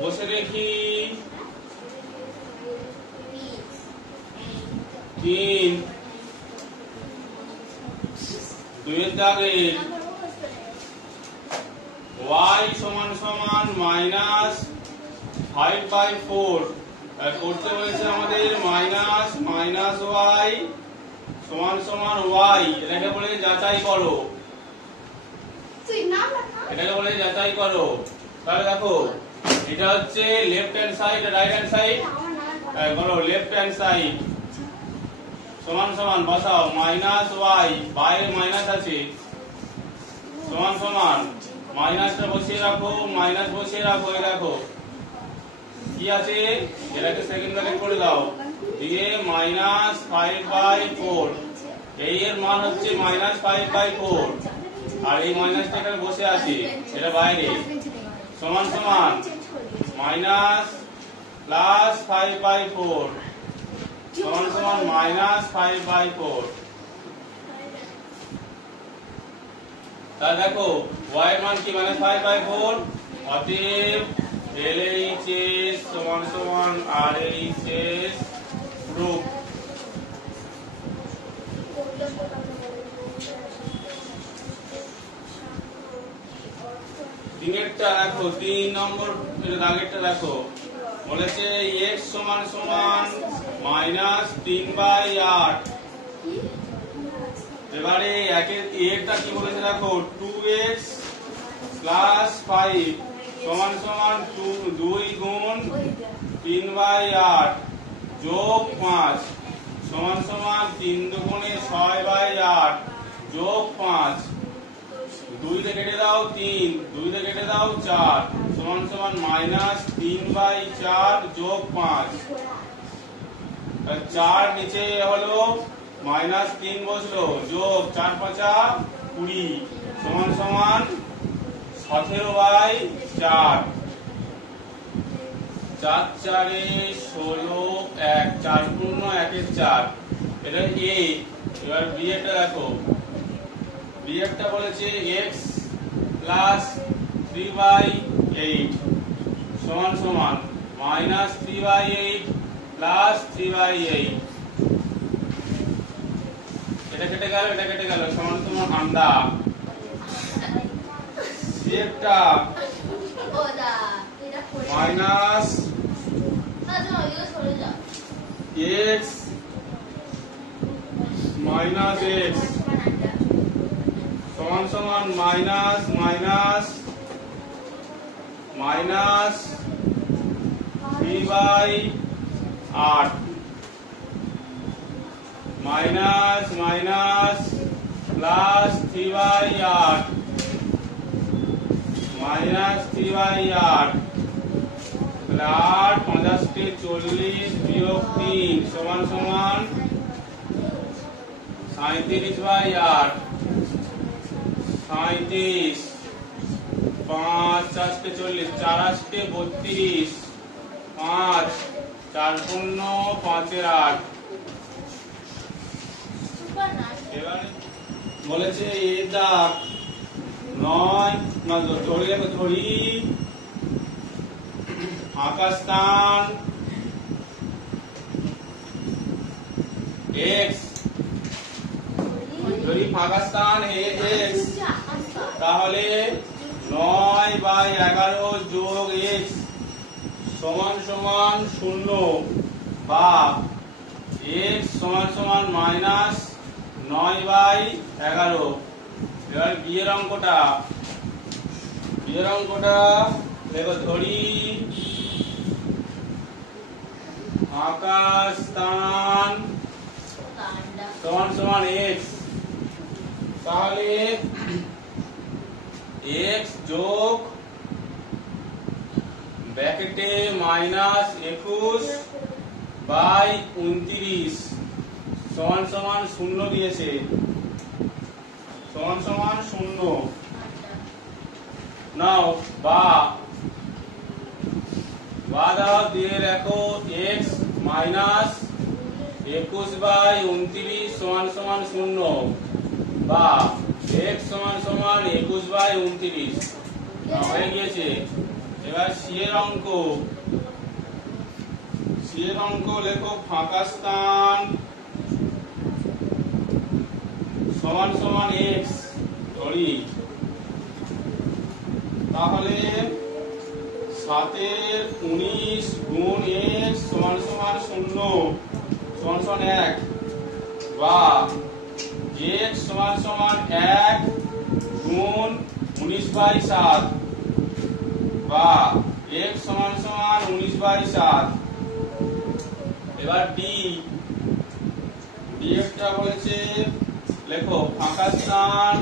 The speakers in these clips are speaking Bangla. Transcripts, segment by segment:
বসে দেখি 3 2 এর দাগে y সমান সমান -5/4 করতে বলেছে আমাদের মাইনাস y সমান সমান y এটাকে বলে যাচাই করো। এটাকে বলে যাচাই করো। তাহলে দেখো এটা হচ্ছে লেফট হ্যান্ড সাইড আর রাইট হ্যান্ড সাইড। বলো লেফট হ্যান্ড সাইড সমান সমান বসাও -y বাইরে মাইনাস আছে সমান সমান মাইনাসটা বসিয়ে রাখো মাইনাস বসিয়ে রাখো। এই দেখো কি আছে এটাকে সেকেন্ড ব্র্যাকেট করে দাও দিয়ে -5/4 এই এর মান হচ্ছে -5/4 আর এই মাইনাসটা এখানে বসে আছে এটা বাইরে সমান সমান মাইনাস প্লাস 5/4 সমান সমান -5/4। তাহলে দেখো y এর মান কি -5/4 অতএব LHS সমান সমান RHS প্রুফ। তিনেরটা দেখো 3 নম্বর দাগেরটা দেখো বলেছে x সমান সমান -3/8। এবারে এরটা কি বলেছে দেখো 2x + 5 সমান সমান 2 গুণ 3/8 যোগ 5 সমান সমান 3 দুগুণে 6/8 যোগ 5 2 দিয়ে কেটে দাও 3 2 দিয়ে কেটে দাও 4 সমান সমান -3/4 যোগ 5। 4 নিচে হলো -3 বসলো যোগ 4 5 20 সমান সমান 17/4 4 4 16 1 4 পূর্ণ 1 এর 4 এটা a। এবার b এরটা দেখো b এরটা বলেছে x + 3/8 সমান সমান -3/8 + 3/8 এটা কেটে গেল সমান সমান আমরা একটা মাইনাস x মাইনাস x সমান সমান মাইনাস 3/8 মাইনাস প্লাস 3/8 -3/8 8 50 40 বিয়োগ 3 সমান সমান 37/8 37 5 4 40 4 32 5 4 শূন্য 5 এর 8। এবারে বলেছে এটা 9 না ধরি ফাঁকা স্থান x ধরি ফাঁকা স্থান x তাহলে 9/11 যোগ x সমান সমান 0 বা x সমান সমান -9/11। এবার b এর অঙ্কটা দেখো ধরি ফাঁকা স্থান সমান সমান x তাহলে x যোগ ব্র্যাকেটে -21/29 সমান সমান 0 দিয়েছে সমান সমান 0 নাও বা দাও দিয়ে রাখো x -21/29 সমান সমান 0 বা x সমান সমান 21/29 হয়ে গিয়েছে। এবার সি এর অঙ্ক লেখো ফাঁকা স্থান সমান সমান এক্স ধরি, তাহলে 7 19 গুণ এক্স সমান সমান 0 সমান সমান 1, বা x সমান সমান 1 গুণ 19/7, বা x সমান সমান 19/7। এবার ডি টা বলেছে লেখো ফাঁকা স্থান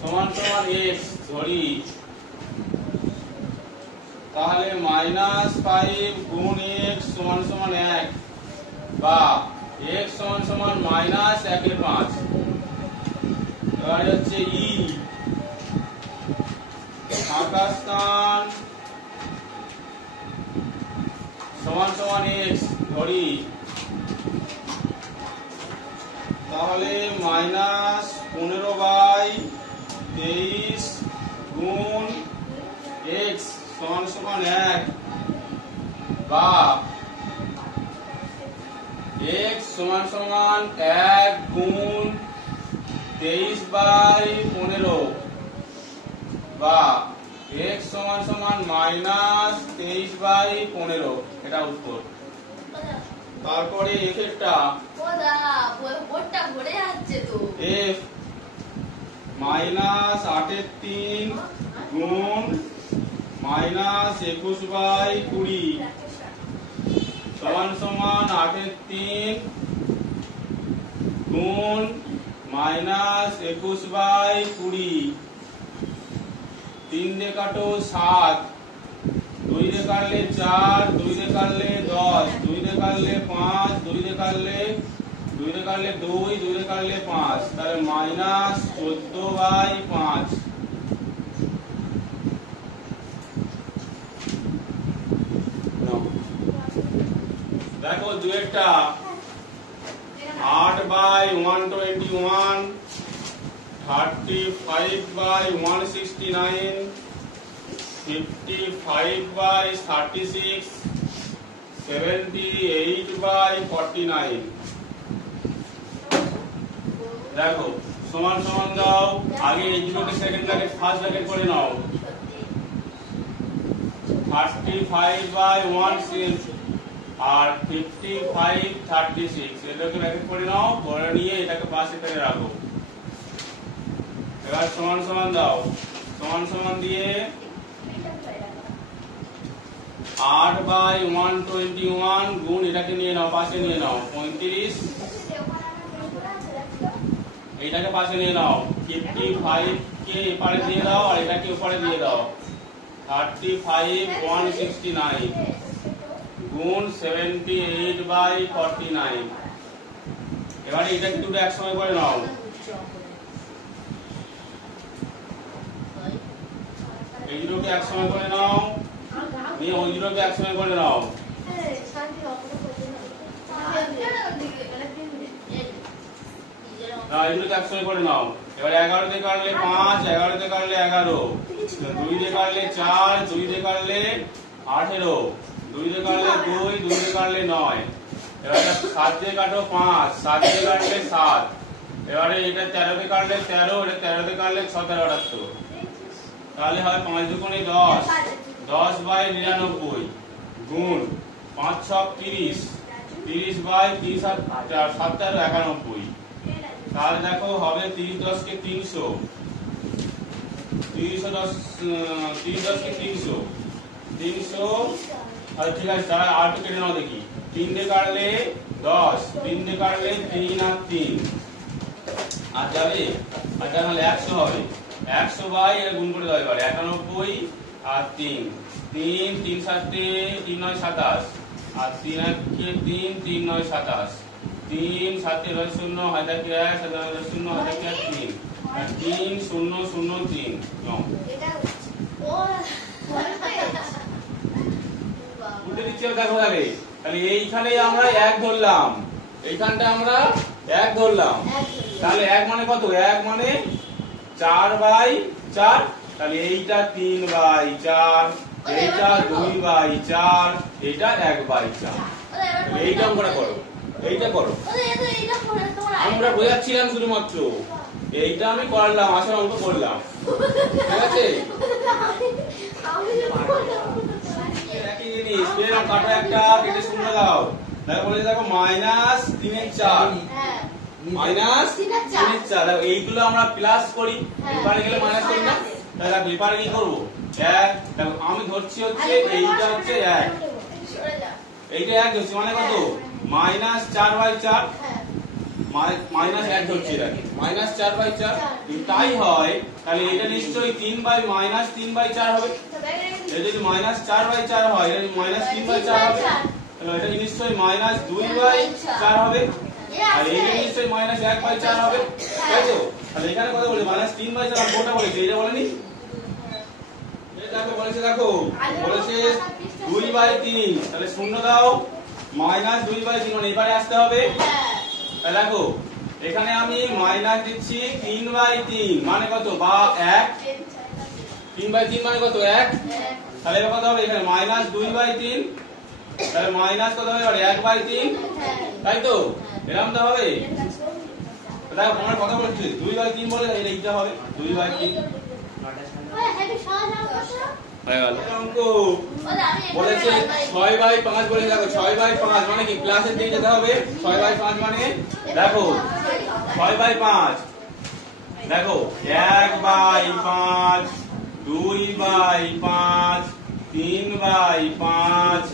সমান সমান x ধরি, তাহলে -5 গুণ x সমান সমান 1, বা x সমান সমান -1/5। এবার হচ্ছে ই ফাঁকা স্থান সমান সমান x ধরি, তাহলে -15/23 গুণ x সমান সমান 1, বা x সমান সমান 1 গুণ 23/15, বা x সমান সমান -23/15। এটা উত্তর। তারপরে f এরটা বোর্ডটা ভরে যাচ্ছে তো। f -8/3 গুণ -21/20 সমান সমান 8/3 গুণ -21/20। 3 দিয়ে কাটো 7, 2 দিয়ে কাটলে 4, 2 দিয়ে কাটলে 10, 2 দিয়ে কাটলে 5, 2 দিয়ে কাটলে 2, 2 দিয়ে কাটলে 5, তাহলে -14/5। দেখো দুয়েরটা 8/121, 35/169, 55/36, 78/49। দেখো সমান সমান দাও, আগে এই দুটোকে সেকেন্ড ব্র্যাকেট ফার্স্ট ব্র্যাকেট করে নাও। 35/1 আর 55/36 এটাকে ব্র্যাকেট করে নাও, করে নিয়ে এটাকে পাশে টেনে রাখো। এবার সমান সমান দাও, সমান সমান দিয়ে 8/121 গুণ এটাকে নিয়ে নাও, পাশে নিয়ে নাও 35, এটাকে পাশে নিয়ে নাও 55 কে এপারে দিয়ে দাও আর এটাকে ওপারে দিয়ে দাও 35/169 গুণ 78/49। এবারে এটাকে দুটো একসঙ্গে করে নাও, এই দুটোকে একসঙ্গে করে নাও, নিয়ে ওই দুটোকে একসঙ্গে করে নাও। এগুলোকে একসঙ্গে করে নাও। এবার 11 দিয়ে কাটলে 5, 11 দিয়ে কাটলে 11, 2 দিয়ে কাটলে 4, 2 দিয়ে কাটলে 18, 2 দিয়ে কাটলে 2, 2 দিয়ে কাটলে 9। এবার 7 দিয়ে কাটো 5, 7 দিয়ে কাটলে 7। এবারে এটা 13 দিয়ে কাটলে 13, এটা 13 দিয়ে কাটলে 6, 13, 78। তাহলে হয় 5 দুগুণে 10, 10/99 গুণ 5 6 30, 30/30 আর 7 91। তাহলে দেখো হবে 30 10 কে 300, 310 কে 300, 300। আর ঠিক আছে, তাহলে আর একটু কেটে নাও দেখি। 3 দিয়ে কাটলে 10, 3 দিয়ে কাটলে 3 আর 3 আর যাবে, আর তাহলে 100 হবে। 100 বাই এর গুণ করে দাও এবার 91 আর 3, 3 3 7 3 9 27 আর 3 1 কে 3 3 9 27, 3 7 0 হয় থাকে 1 7 0 হয় থাকে 3 আর 3 0 0 3 9। এটা ও উল্টে দিচ্ছি দেখো আগে। তাহলে এইখানে আমরা 1 ধরলাম, এইখানটা আমরা 1 ধরলাম। তাহলে 1 মানে কত? 1 মানে 4/4 তাহলে এইটা 3/4, এইটা 2/4, এইটা 1/4। এইটা আমরা করো, এইটা করো। আমরা বোঝাচ্ছিলাম শুধুমাত্র, এইটা আমি করলাম, আসলে অঙ্ক করলাম, ঠিক আছে? একই জিনিস, পেলাম কাটো একটা, কেটে শূন্য দাও। দেখো বলে দেখো -3/4, -3/4। এইগুলো আমরা প্লাস করি, এবারে গেলে মাইনাস করি না। তাহলে দেখো এবারে কি করবো, 1, দেখো আমি ধরছি হচ্ছে এইটা হচ্ছে 1, এইটা 1 ধরছি, মানে কত -4/4, -1 ধরছি, এটাকে -4/4। তাই হয়, তাহলে এটা নিশ্চয়ই 3/4 হবে। এটা যদি -4/4 হয়, এটা -3/4 হবে, তাহলে এটা নিশ্চয়ই -2/4 হবে, আর এইটা নিশ্চয়ই -1/4 হবে, তাই তো? তাহলে এখানে কত বলে -3/4, আমি কোনটা বলেছি, এটা বলেনি? দেখো বলেছে, দেখো বলেছে 2/3, তাহলে শূন্য দাও, -2/3, মানে এবারে আসতে হবে। তাহলে দেখো এখানে আমি মাইনাস দিচ্ছি 3/3, মানে কত, বা 1, 3/3 মানে কত, 1। তাহলে এবার কত হবে, এখানে -2/3, তাহলে মাইনাস কত হবে, 1/3, তাই তো? এরকম তো হবে। দেখো আমরা কথা বলছি 2/3 বলে, এইটা হবে 2/3 হয়ে গেল। অঙ্ক বলেছে 6/5 বলে, দেখো 6/5 মানে কি, প্লাসের দিকে যেতে হবে। 6/5 মানে দেখো 6/5, দেখো 1/5, 2/5, 3/5,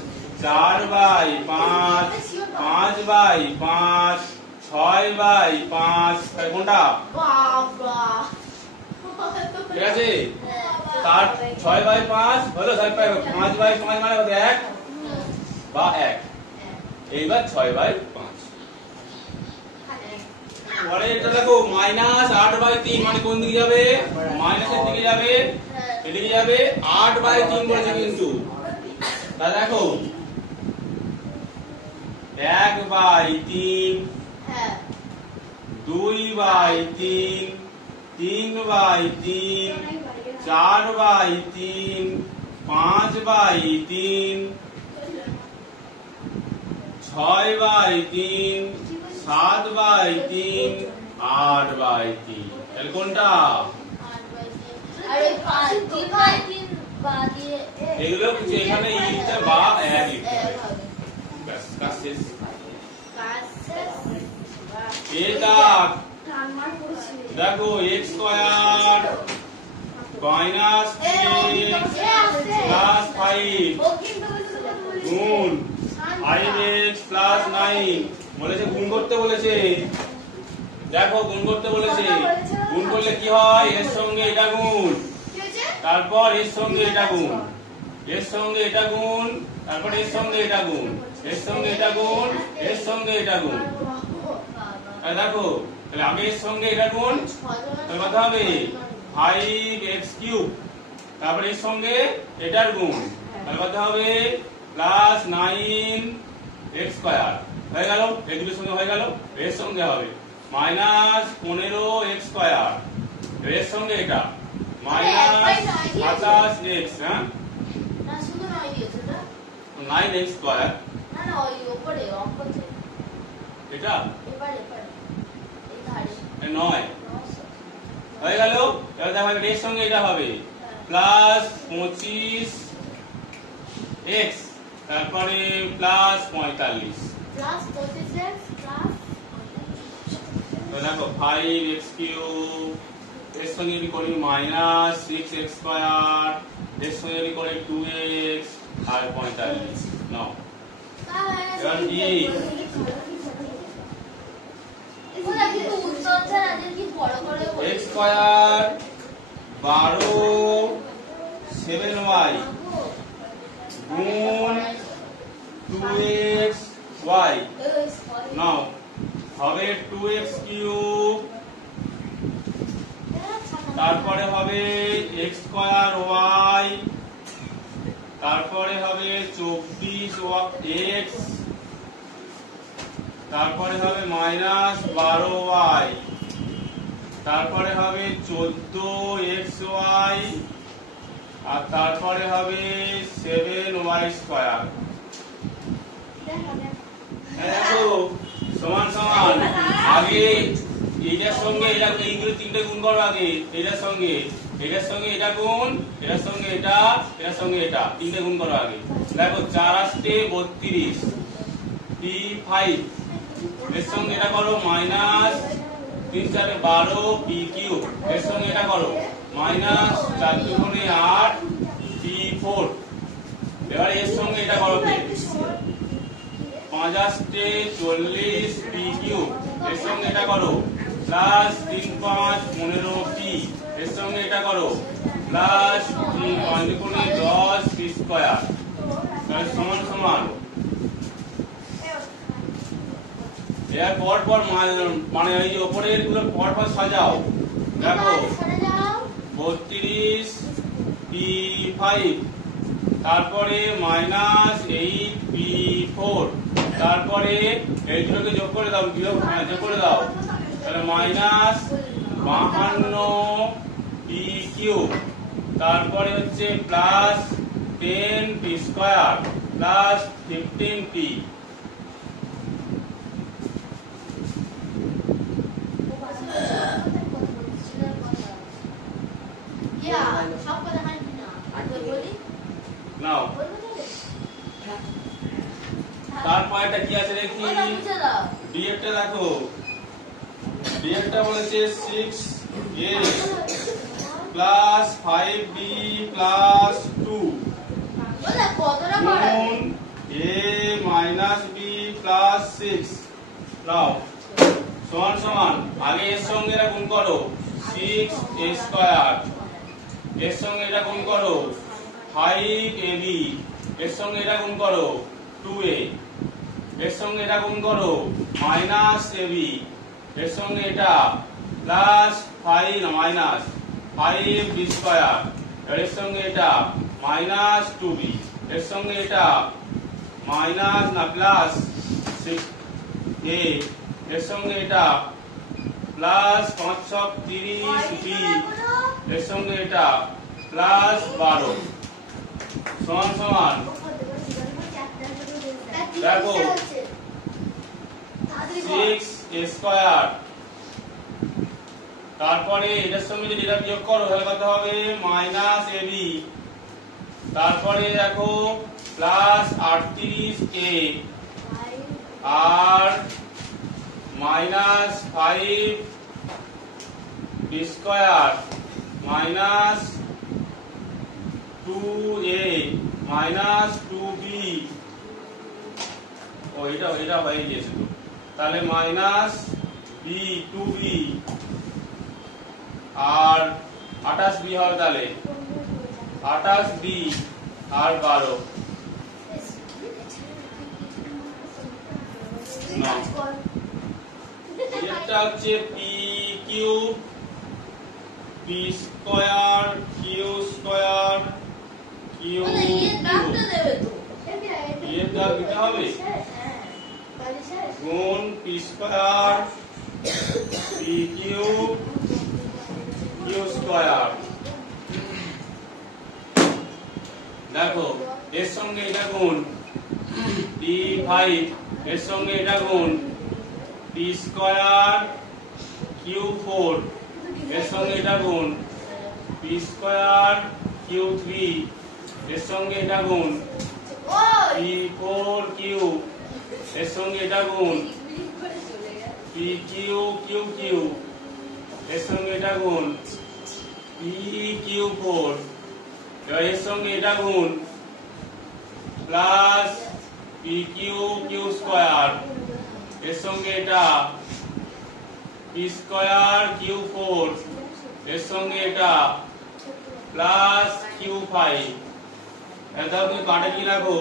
4/5, 5/5, 6/5, কোনটা? ঠিক আছে, তার 6/5 হলো 5/5 মানে কত, 1 বা 1। এইবার 6/5। পরে এটা দেখো -8/3, মানে কোন দিকে যাবে, মাইনাসের দিকে যাবে, এদিকে যাবে। 8/3 বলেছে কিন্তু, তা দেখো 1/3, 2/3, 3/3, 4/3, 5/3, 6/3, 7/3, 8/3। তাহলে কোনটা? এগুলো কিছু এখানে লিখতে বা 1 লিখতে হবে, ব্যাস কাজ শেষ। এটা দেখো x² -3x + 5 গুণ 5x + 9 বলেছে, গুণ করতে বলেছে। দেখো গুণ করতে বলেছে, গুণ করলে কি হয়, এর সঙ্গে এটা গুণ, তারপর এর সঙ্গে এটা গুণ, এর সঙ্গে এটা গুণ, তারপর এর সঙ্গে এটা গুণ, এর সঙ্গে এটা গুণ, এর সঙ্গে এটা গুণ। দেখো তাহলে আগে এর সঙ্গে এটা গুণ, তাহলে কত হবে 5x3, তারপর এর সঙ্গে এটার গুণ, তাহলে কত হবে +9x²। হয়ে গেল, এই দুটোর সঙ্গে হয়ে গেল। এর সঙ্গে হবে -15x², এর সঙ্গে এটা -27x, হ্যাঁ 9x², এটা 9 হয়ে গেল। এবার দেখো এর সঙ্গে এটা হবে +25x, তারপরে +45। তো দেখো 5x3, এর সঙ্গে যদি করি -6x², এর সঙ্গে যদি করি 2x আর 45, নাও এবার কি x² 12 7y গুণ 2x y, নাও হবে 2x3, তারপরে হবে x² y, তারপরে হবে 24x, তারপরে হবে -12y, তারপরে হবে 14xy আর তারপরে হবে 7y স্কয়ার। দেখো সমান সমান আগে এটার সঙ্গে এটা এইগুলো তিনটে গুণ করো আগে এটার সঙ্গে এটা গুণ এটার সঙ্গে এটা এটার সঙ্গে এটা তিনটে গুণ করো আগে। দেখো 4 আসতে 32 p5 এর সঙ্গে এটা করো মাইনাস 3 4 12 p3 এর সঙ্গে এটা করো মাইনাস 4 দুগুণে 8 p4। এবার এর সঙ্গে এটা করো 5 আসতে 40 p3 এর সঙ্গে এটা করো প্লাস 3 5 15 p এর সঙ্গে এটা করো প্লাস 5 দুগুণে 10 p স্কয়ার। তাহলে সমান সমান এর পর পর মানে এই যে উপরের গুলো পর পর সাজাও। দেখো 32 p5 তারপরে মাইনাস 8 p4 তারপরে এইগুলোকে যোগ করে দাও যোগ করে দাও তাহলে মাইনাস 52 p3 তারপরে হচ্ছে plus 10 p square plus 15 p। নাও তারপরে এটা কি আছে দেখি ডিএফটা দেখো ডিএফটা বলেছে 6a প্লাস 5b প্লাস 2 গুণ a মাইনাস b প্লাস 6 নাও সমান সমান আগে এর সঙ্গে এটা গুণ করো 6a স্কয়ার এর সঙ্গে এটা গুণ করো 5ab এর সঙ্গে এটা গুণ করো 2a এর সঙ্গে এটা গুণ করো মাইনাস ab এর সঙ্গে এটা প্লাস 5 না মাইনাস 5b স্কয়ার এর সঙ্গে এটা মাইনাস 2b এর সঙ্গে এটা মাইনাস না প্লাস 6a এর সঙ্গে এটা প্লাস 530b এর সঙ্গে এটা প্লাস 12 সমান সমান দেখো 6a স্কয়ার তারপরে এটার সঙ্গে যদি এটা বিয়োগ করো তাহলে কত হবে মাইনাস ab তারপরে দেখো প্লাস 38a আর minus 5b square minus 2a minus 2b ও এটা হয়ে গিয়েছে তো তাহলে মাইনাস b 2b আর 28b হবে তাহলে 28b আর 12 না এটা হচ্ছে p cube p square q square q এর দাগ দিতে হবে গুণ p square p cube q square. দেখো এর সঙ্গে এটা গুণ p5 এর সঙ্গে এটা গুণ p স্কয়ার q4 এর সঙ্গে এটা গুণ p স্কয়ার q3 এর সঙ্গে এটা গুণ p4 q এর সঙ্গে এটা গুণ pq qq এর সঙ্গে এটা গুণ pq4 এবার এর সঙ্গে এটা গুণ প্লাস pq q স্কয়ার এর সঙ্গে এটা p স্কয়ার q4 এর সঙ্গে এটা প্লাস q5 এটা তুমি কাটে কি রাখো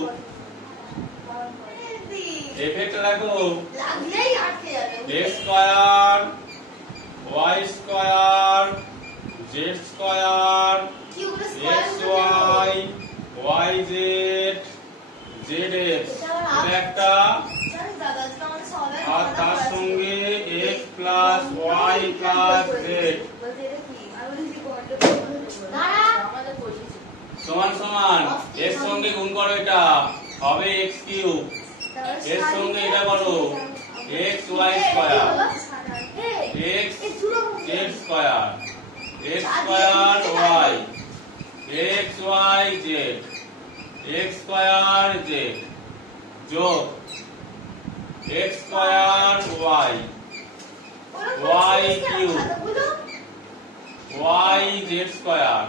এফেক্ট রাখো লাগলেই আটকে যাবে x square y square z square xy yz zx এটা একটা আর তার সঙ্গে x plus Y plus Z সমান সমান এর সঙ্গে গুণ করো, এটা হবে এক্স কিউব, এর সঙ্গে এটা করো X Y square, X Z square, X square Y, X Y Z, X square Z যোগ X square Y, Y cube, Y Z square,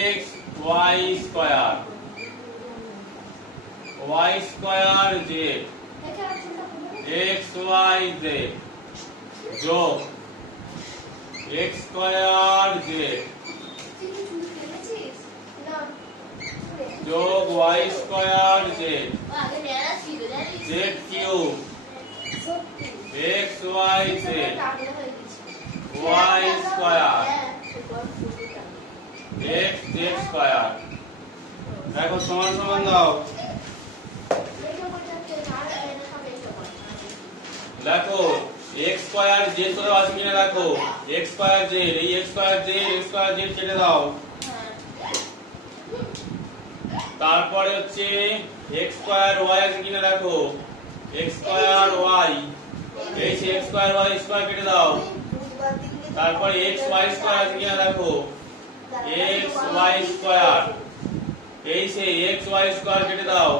X Y square, Y square Z, X Y Z যোগ এক্স স্কয়ার জেড যোগ Y square Z, Z cube, X Y Z, Y square, X Z square. দেখো সমান সমান দাও, দেখো এক্স স্কয়ার জেড করে আছে কিনা দেখো, এক্স স্কয়ার জেড, এই x square Z, X square Z কেটে দাও। তারপরে হচ্ছে এক্স স্কয়ার ওয়াই আছে কিনা দেখো, এক্স স্কয়ার ওয়াই, এই সে এক্স স্কয়ার ওয়াই স্কয়ার কেটে দাও। তারপরে এক্স ওয়াই স্কয়ার আছে কিনা দেখো, এক্স ওয়াই স্কয়ার, এই সে এক্স ওয়াই স্কয়ার কেটে দাও।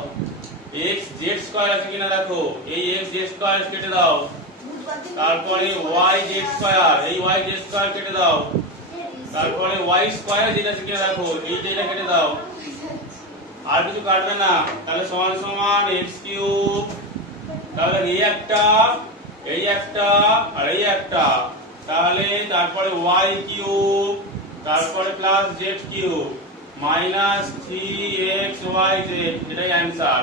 এক্স জেড স্কয়ার আছে কিনা দেখো, এই এক্স জেড স্কয়ার কেটে দাও। তারপরে ওয়াই জেড স্কয়ার, এই ওয়াই জেড স্কয়ার কেটে দাও। তারপরে ওয়াই স্কয়ার যেটা আছে কিনা দেখো, এই যেটা কেটে দাও। আর কিছু কাটবে না, তাহলে সমান সমান এক্স কিউব, তাহলে এই একটা, এই একটা আর এই একটা, তাহলে তারপরে ওয়াই কিউব, তারপরে plus Z cube minus 3xyz, এটাই অ্যান্সার।